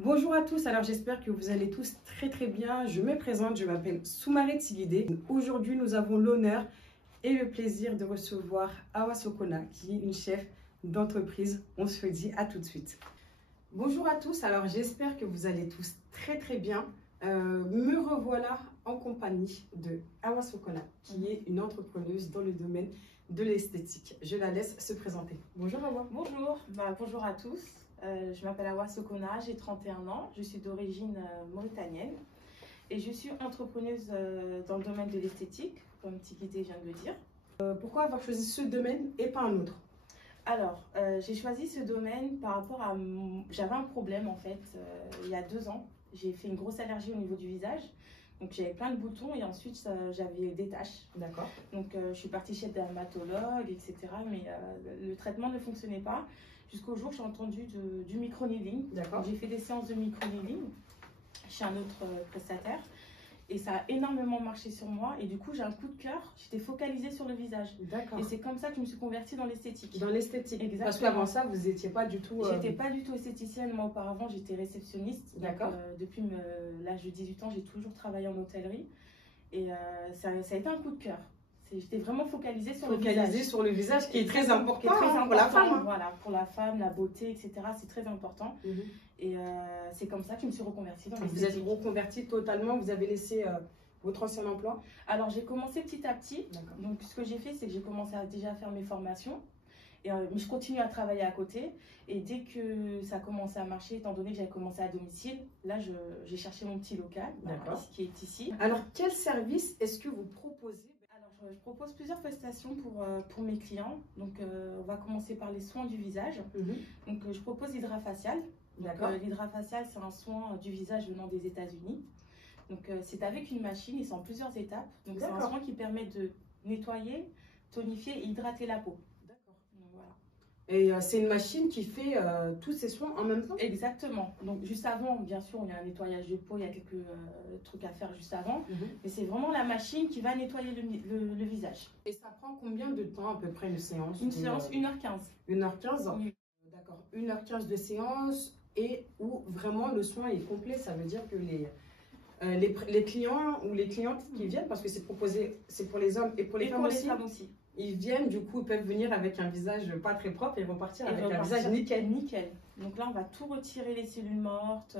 Bonjour à tous, alors j'espère que vous allez tous très bien. Je me présente, je m'appelle Soumaré Tigidé. Aujourd'hui, nous avons l'honneur et le plaisir de recevoir Awa Sokona, qui est une chef d'entreprise. On se dit à tout de suite. Bonjour à tous, alors j'espère que vous allez tous très bien. Me revoilà en compagnie de Awa Sokona, qui est une entrepreneuse dans le domaine de l'esthétique. Je la laisse se présenter. Bonjour Awa. Bonjour, bonjour à tous. Je m'appelle Awa Sokona, j'ai 31 ans, je suis d'origine mauritanienne et je suis entrepreneuse dans le domaine de l'esthétique, comme Tigidé vient de le dire. Pourquoi avoir choisi ce domaine et pas un autre? Alors, j'ai choisi ce domaine par rapport à... J'avais un problème en fait, il y a 2 ans. J'ai fait une grosse allergie au niveau du visage. Donc j'avais plein de boutons et ensuite j'avais des taches. D'accord. Donc je suis partie chez le dermatologue, etc. Mais le traitement ne fonctionnait pas. Jusqu'au jour où j'ai entendu du micro-needling. D'accord. J'ai fait des séances de micro-needling chez un autre prestataire. Et ça a énormément marché sur moi. Et du coup, j'ai un coup de cœur. J'étais focalisée sur le visage. D'accord. Et c'est comme ça que je me suis convertie dans l'esthétique. Dans l'esthétique. Exactement. Parce qu'avant ça, vous n'étiez pas du tout... J'étais pas du tout esthéticienne. Moi, auparavant, j'étais réceptionniste. D'accord. Depuis l'âge de 18 ans, j'ai toujours travaillé en hôtellerie. Et ça a été un coup de cœur. J'étais vraiment focalisée sur le visage. Focalisée sur le visage qui est très important, qui est très important pour la femme. Voilà, pour la femme, la beauté, etc. C'est très important. Et c'est comme ça que je me suis reconvertie dans l'esthétique. Vous êtes reconvertie totalement, vous avez laissé votre ancien emploi? Alors j'ai commencé petit à petit. D'accord. Donc ce que j'ai fait, c'est que j'ai commencé déjà à faire mes formations. Et, mais je continue à travailler à côté. Et dès que ça a commencé à marcher, étant donné que j'avais commencé à domicile, là j'ai cherché mon petit local qui est ici. Alors quel service est-ce que vous proposez? Alors je propose plusieurs prestations pour mes clients. Donc on va commencer par les soins du visage. Donc je propose l'hydrafacial. D'accord. L'hydrafacial, c'est un soin du visage venant des États-Unis. Donc c'est avec une machine et c'est en plusieurs étapes. Donc c'est un soin qui permet de nettoyer, tonifier et hydrater la peau. D'accord. Voilà. Et c'est une machine qui fait tous ces soins en même temps? Exactement. Donc juste avant, bien sûr, il y a un nettoyage de peau, il y a quelques trucs à faire juste avant. Mais c'est vraiment la machine qui va nettoyer le visage. Et ça prend combien de temps à peu près une séance? Une séance, 1h15. 1h15? Oui. D'accord. 1h15 de séance et où vraiment le soin est complet. Ça veut dire que les clients ou les clientes qui viennent, parce que c'est proposé, c'est pour les hommes et pour les femmes aussi. Ils viennent, du coup, ils peuvent venir avec un visage pas très propre et repartir avec un visage nickel. Nickel. Donc là, on va tout retirer, les cellules mortes,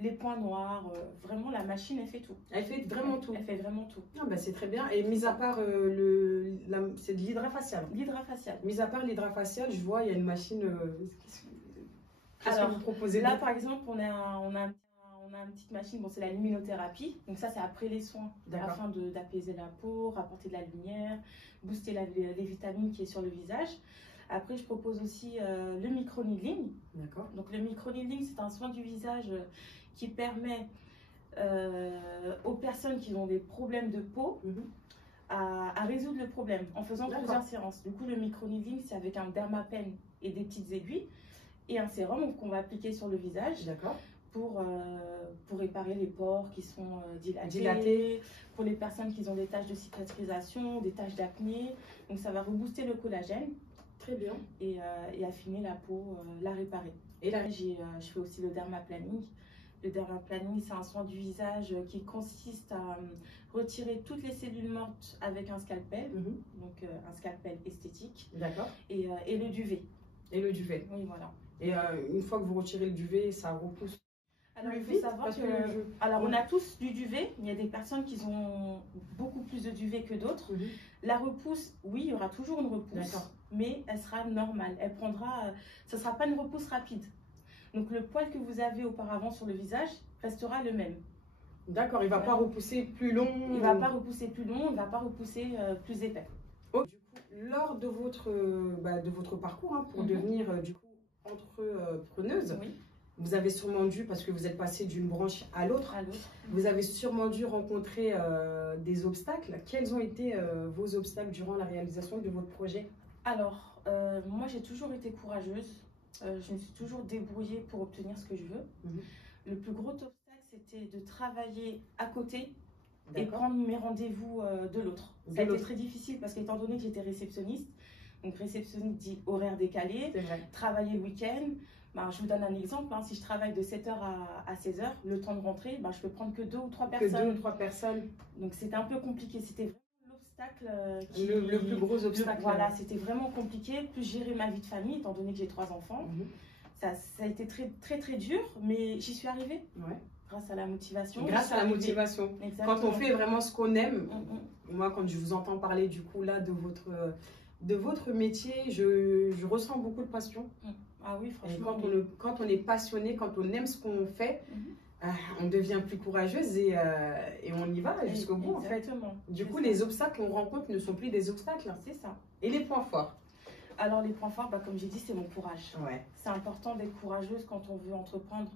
les points noirs. Vraiment, la machine, elle fait tout. Elle fait vraiment tout. Elle fait vraiment tout. Ah bah c'est très bien. Et mis à part c'est de l'hydrafacial. L'hydrafacial. Mis à part l'hydrafacial, je vois, il y a une machine. Qu'est-ce que vous proposez? Là, par exemple, on a une petite machine, bon, c'est la luminothérapie. Donc ça, c'est après les soins, afin d'apaiser la peau, rapporter de la lumière, booster les vitamines qui est sur le visage. Après, je propose aussi le micro-needling. D'accord. Donc le micro-needling, c'est un soin du visage qui permet aux personnes qui ont des problèmes de peau à résoudre le problème en faisant plusieurs séances. Du coup, le micro-needling, c'est avec un dermapen et des petites aiguilles et un sérum qu'on va appliquer sur le visage. D'accord. Pour réparer les pores qui sont dilatés, pour les personnes qui ont des taches de cicatrisation, des taches d'acné. Donc ça va rebooster le collagène. Très bien. Et affiner la peau, la réparer. Et là, je fais aussi le dermaplaning. Le dermaplaning, c'est un soin du visage qui consiste à retirer toutes les cellules mortes avec un scalpel, donc un scalpel esthétique. D'accord. Et le duvet. Et le duvet. Oui, voilà. Et une fois que vous retirez le duvet, ça repousse. Alors, il faut savoir alors on a tous du duvet. Il y a des personnes qui ont beaucoup plus de duvet que d'autres. La repousse, oui, il y aura toujours une repousse, mais elle sera normale. Elle prendra, ce ne sera pas une repousse rapide. Donc le poil que vous avez auparavant sur le visage restera le même. D'accord, il ne va pas repousser plus long. Il ne va pas repousser plus long, il ne va pas repousser plus épais. Du coup, lors de votre parcours pour devenir du coup entrepreneuse, vous avez sûrement dû, parce que vous êtes passé d'une branche à l'autre, vous avez sûrement dû rencontrer des obstacles. Quels ont été vos obstacles durant la réalisation de votre projet? Alors, moi j'ai toujours été courageuse. Je me suis toujours débrouillée pour obtenir ce que je veux. Le plus gros obstacle, c'était de travailler à côté et prendre mes rendez-vous de l'autre. Ça a été très difficile parce qu'étant donné que j'étais réceptionniste, donc réceptionniste dit horaire décalé, travailler le week-end, Ben, je vous donne un exemple, hein. Si je travaille de 7h à 16h, le temps de rentrer, ben, je peux prendre que 2 ou 3 personnes. Que 2 ou 3 personnes. Donc c'était un peu compliqué. C'était vraiment l'obstacle. Le plus gros obstacle. Voilà, c'était vraiment compliqué. Plus gérer ma vie de famille, étant donné que j'ai 3 enfants. Ça a été très dur, mais j'y suis arrivée. Ouais. Grâce à la motivation. Grâce à la motivation. Exactement. Quand on fait vraiment ce qu'on aime, moi quand je vous entends parler du coup là de votre métier, je ressens beaucoup de passion. Ah oui, franchement. Quand on est passionné, quand on aime ce qu'on fait, on devient plus courageuse et on y va jusqu'au bout en fait. Du coup, les obstacles qu'on rencontre ne sont plus des obstacles. C'est ça. Et les points forts? Alors les points forts, bah, comme j'ai dit, c'est mon courage. Ouais. C'est important d'être courageuse quand on veut entreprendre.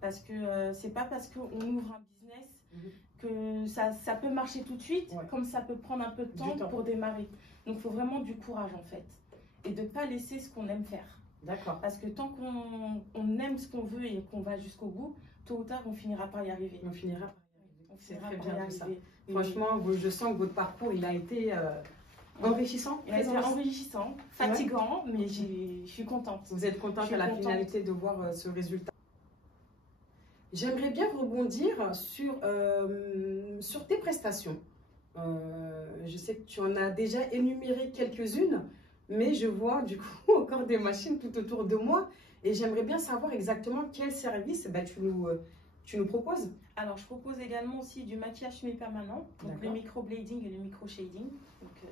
Parce que c'est pas parce qu'on ouvre un business que ça peut marcher tout de suite, comme ça peut prendre un peu de temps pour démarrer. Donc il faut vraiment du courage en fait. Et de ne pas laisser ce qu'on aime faire. D'accord. Parce que tant qu'on aime ce qu'on veut et qu'on va jusqu'au bout, tôt ou tard on finira par y arriver. On finira par y arriver. C'est très bien tout ça. Franchement, je sens que votre parcours il a été enrichissant. Il a été enrichissant, fatigant, mais je suis contente. Vous êtes contente à la finalité de voir ce résultat? J'aimerais bien rebondir sur tes prestations. Je sais que tu en as déjà énuméré quelques-unes, mais je vois du coup encore des machines tout autour de moi et j'aimerais bien savoir exactement quel service tu nous proposes. Alors, je propose également aussi du maquillage semi-permanent, donc le microblading et le micro-shading. Donc,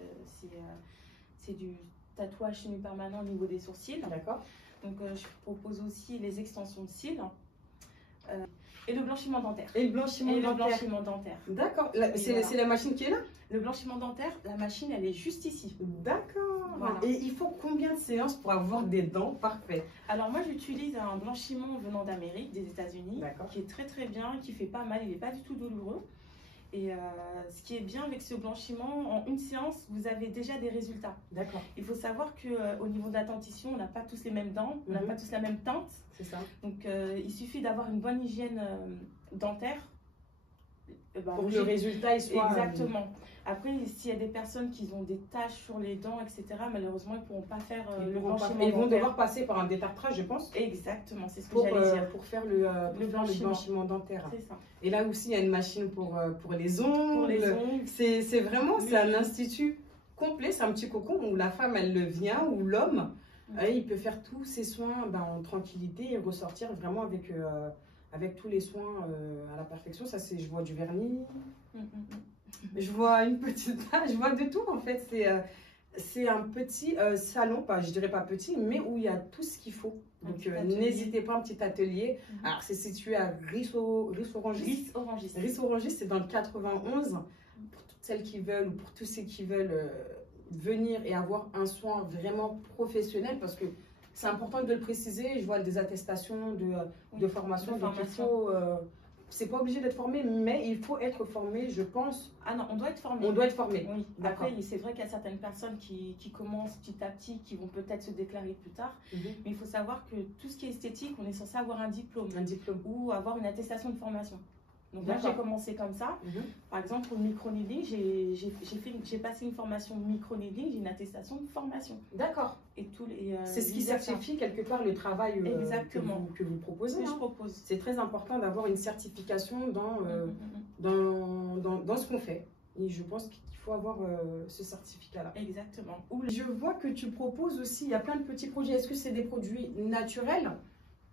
c'est du tatouage semi-permanent au niveau des sourcils. D'accord. Donc, je propose aussi les extensions de cils. Et le blanchiment dentaire. Et le blanchiment dentaire. D'accord. C'est la machine qui est là? Le blanchiment dentaire, la machine, elle est juste ici. D'accord. Voilà. Et il faut combien de séances pour avoir des dents parfaites? Alors moi, j'utilise un blanchiment venant d'Amérique, des États-Unis, qui est très bien, qui fait pas mal, il n'est pas du tout douloureux. Et ce qui est bien avec ce blanchiment, en une séance, vous avez déjà des résultats. D'accord. Il faut savoir qu'au niveau de la dentition, on n'a pas tous les mêmes dents, on n'a pas tous la même teinte. C'est ça. Donc il suffit d'avoir une bonne hygiène dentaire. Pour que le résultat il soit... Exactement. Après, s'il y a des personnes qui ont des taches sur les dents, etc., malheureusement, ils ne pourront pas faire le blanchiment dentaire. Ils vont devoir passer par un détartrage, je pense. Exactement, c'est ce que j'allais dire. Pour faire le blanchiment dentaire. C'est ça. Et là aussi, il y a une machine pour les ongles. C'est vraiment un institut complet, c'est un petit cocon où la femme, elle le vient, ou l'homme, il peut faire tous ses soins en tranquillité et ressortir vraiment avec tous les soins à la perfection. Ça, c'est, je vois du vernis. Je vois une petite, je vois de tout en fait. C'est un petit salon, je dirais pas petit, mais où il y a tout ce qu'il faut. Donc n'hésitez pas, un petit atelier. Alors c'est situé à Ris-Orangis. Ris-Orangis, c'est dans le 91. Pour toutes celles qui veulent ou pour tous ceux qui veulent venir et avoir un soin vraiment professionnel, parce que c'est important de le préciser. Je vois des attestations de formation. Donc il faut... c'est pas obligé d'être formé, mais il faut être formé, je pense. Ah non, on doit être formé. On doit être formé. Oui. Après, c'est vrai qu'il y a certaines personnes qui commencent petit à petit, qui vont peut-être se déclarer plus tard. Mais il faut savoir que tout ce qui est esthétique, on est censé avoir un diplôme. Ou avoir une attestation de formation. Donc là, j'ai commencé comme ça. Par exemple, pour le micro-needling, j'ai passé une formation micro-needling, j'ai une attestation de formation. D'accord. C'est ce qui certifie quelque part le travail que vous proposez. Je propose. C'est très important d'avoir une certification dans ce qu'on fait. Et je pense qu'il faut avoir ce certificat-là. Exactement. Je vois que tu proposes aussi, il y a plein de petits produits. Est-ce que c'est des produits naturels ?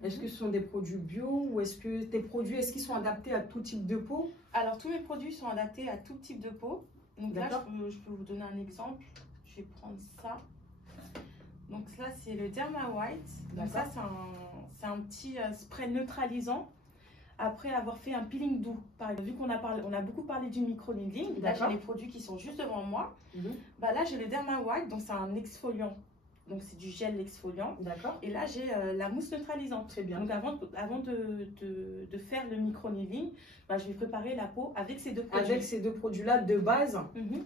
Est-ce que ce sont des produits bio ou est-ce que tes produits, est-ce qu'ils sont adaptés à tout type de peau? Alors, tous mes produits sont adaptés à tout type de peau. Donc là, je peux vous donner un exemple. Je vais prendre ça. Donc là, c'est le Derma White. Donc ça, c'est un petit spray neutralisant après avoir fait un peeling doux. Par exemple, vu qu'on a beaucoup parlé du micro-needling, là, j'ai les produits qui sont juste devant moi. Là, j'ai le Derma White, donc c'est un exfoliant. Donc c'est du gel exfoliant. D'accord. Et là j'ai la mousse neutralisante. Très bien. Donc avant de faire le micro-needling, je vais préparer la peau avec ces deux produits. Avec ces deux produits-là de base.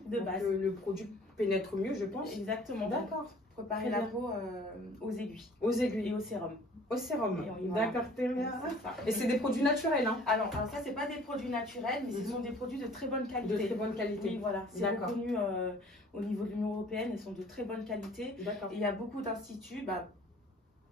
De base. Le produit pénètre mieux, je pense. Exactement. D'accord. Préparer la peau aux aiguilles. Aux aiguilles. Et au sérum. Au sérum. D'accord, très bien. Et c'est des produits naturels, hein? Alors ça, c'est pas des produits naturels, mais ce sont des produits de très bonne qualité. De très bonne qualité. Oui, voilà. C'est reconnu au niveau de l'Union européenne, elles sont de très bonne qualité. D'accord. Il y a beaucoup d'instituts,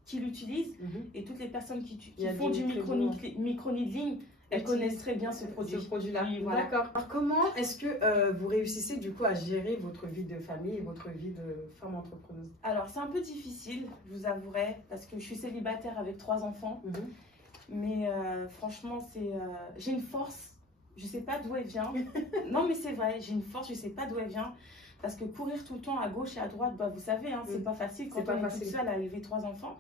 qui l'utilisent et toutes les personnes qui font du micro-needling, elles connaissent très bien ce produit-là. Voilà. D'accord. Alors comment est-ce que vous réussissez du coup à gérer votre vie de famille et votre vie de femme entrepreneuse? Alors c'est un peu difficile, je vous avouerai, parce que je suis célibataire avec 3 enfants. Mais franchement, j'ai une force, je ne sais pas d'où elle vient. Non mais c'est vrai, j'ai une force, je ne sais pas d'où elle vient. Parce que courir tout le temps à gauche et à droite, bah, vous savez, hein, c'est pas facile quand on est toute seule à élever 3 enfants.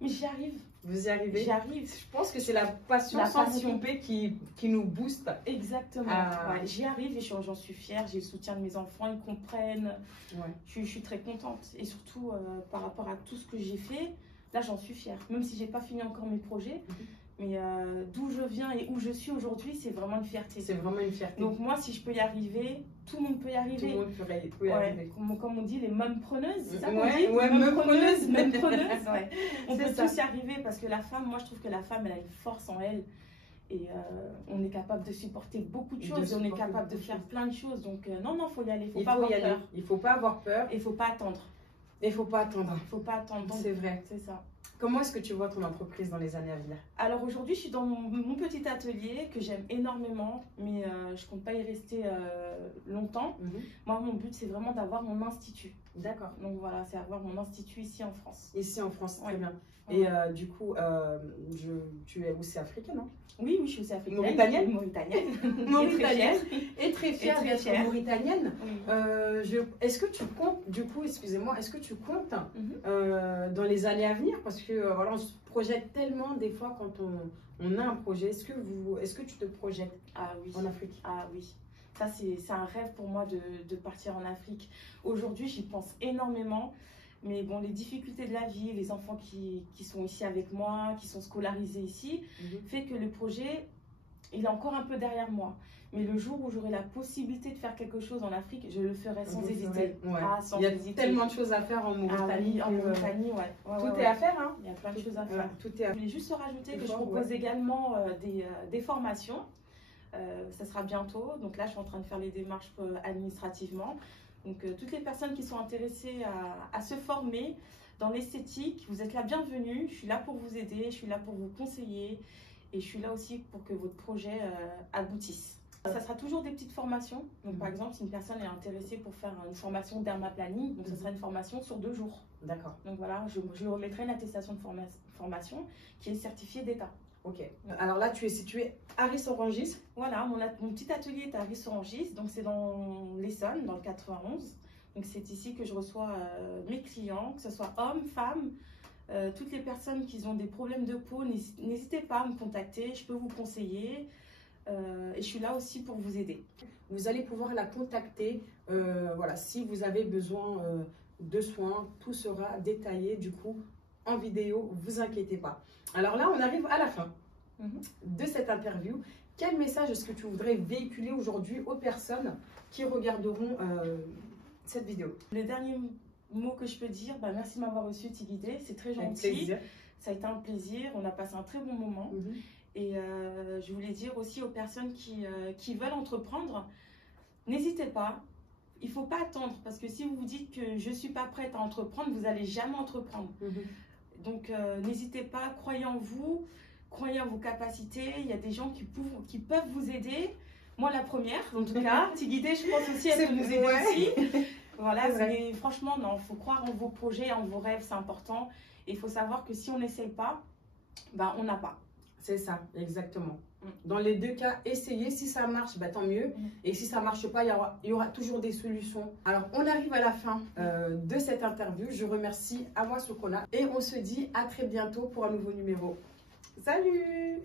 Mais j'y arrive. Vous y arrivez? J'y arrive. Je pense que c'est la passion sans tromper qui nous booste. Exactement. Ouais, j'y arrive et j'en suis fière. J'ai le soutien de mes enfants, ils comprennent. Je suis très contente. Et surtout, par rapport à tout ce que j'ai fait, là, j'en suis fière. Même si j'ai pas fini encore mes projets. Mais d'où je viens et où je suis aujourd'hui, c'est vraiment une fierté. C'est vraiment une fierté. Donc moi, si je peux y arriver, tout le monde peut y arriver. Tout le monde peut y arriver. Comme on dit, les mêmes preneuses, c'est ça qu'on dit? Même preneuses. On peut tous y arriver parce que la femme, moi je trouve que la femme, elle a une force en elle. Et on est capable de supporter beaucoup de choses, on est capable de faire plein de choses. Donc non, il faut y aller, il faut pas avoir peur. Il faut pas avoir peur. Et il faut pas attendre. Il faut pas attendre. Il faut pas attendre. C'est vrai. C'est ça. Comment est-ce que tu vois ton entreprise dans les années à venir? Alors aujourd'hui, je suis dans mon petit atelier que j'aime énormément, mais je ne compte pas y rester longtemps. Moi, mon but, c'est vraiment d'avoir mon institut. D'accord. Donc voilà, c'est avoir mon institut ici en France. Ici en France, très bien. Et du coup, tu es aussi africaine, non? Oui, je suis aussi africaine. Mauritanienne? Mauritanienne. Et très fière d'être mauritanienne. Oui. Est-ce que tu comptes, du coup, excusez-moi, est-ce que tu comptes dans les années à venir? Parce que voilà, on se projette tellement des fois quand on a un projet. Est-ce que tu te projettes en Afrique? Ah oui. Ça, c'est un rêve pour moi de partir en Afrique. Aujourd'hui, j'y pense énormément. Mais bon, les difficultés de la vie, les enfants qui sont ici avec moi, qui sont scolarisés ici, fait que le projet, il est encore un peu derrière moi. Mais le jour où j'aurai la possibilité de faire quelque chose en Afrique, je le ferai sans hésiter. Il y a tellement de choses à faire en Mauritanie. En Mauritanie, tout est à faire, hein? Il y a plein de choses à faire. Tout est à faire. Je voulais juste rajouter que je propose également des formations. Ça sera bientôt. Donc là, je suis en train de faire les démarches administrativement. Donc, toutes les personnes qui sont intéressées à se former dans l'esthétique, vous êtes la bienvenue. Je suis là pour vous aider, je suis là pour vous conseiller et je suis là aussi pour que votre projet aboutisse. Ça sera toujours des petites formations. Donc, par exemple, si une personne est intéressée pour faire une formation dermaplanning, donc ce sera une formation sur 2 jours. D'accord. Donc voilà, je lui remettrai une attestation de formation qui est certifiée d'État. Ok. Alors là, tu es située à Ris-Orangis. Voilà, mon petit atelier est à Ris-Orangis, donc c'est dans l'Essonne, dans le 91. Donc c'est ici que je reçois mes clients, que ce soit hommes, femmes, toutes les personnes qui ont des problèmes de peau, n'hésitez pas à me contacter, je peux vous conseiller et je suis là aussi pour vous aider. Vous allez pouvoir la contacter, voilà, si vous avez besoin de soins, tout sera détaillé du coup en vidéo, vous inquiétez pas. Alors là, on arrive à la fin de cette interview. Quel message est-ce que tu voudrais véhiculer aujourd'hui aux personnes qui regarderont cette vidéo? Le dernier mot que je peux dire, merci de m'avoir reçu Tigidé, c'est très gentil. Ça a été un plaisir, on a passé un très bon moment. Et je voulais dire aussi aux personnes qui veulent entreprendre, n'hésitez pas. Il ne faut pas attendre parce que si vous vous dites que je ne suis pas prête à entreprendre, vous n'allez jamais entreprendre. Donc, n'hésitez pas, croyez en vous, croyez en vos capacités. Il y a des gens qui peuvent vous aider. Moi, la première, en tout cas. Tigidé, je pense aussi, elle peut nous aider aussi. Voilà, mais franchement, non, il faut croire en vos projets, en vos rêves, c'est important. Et il faut savoir que si on n'essaye pas, on n'a pas. C'est ça, exactement. Dans les 2 cas, essayez. Si ça marche, tant mieux. Et si ça ne marche pas, il y aura toujours des solutions. Alors, on arrive à la fin de cette interview. Je remercie Awa Sokona et on se dit à très bientôt pour un nouveau numéro. Salut!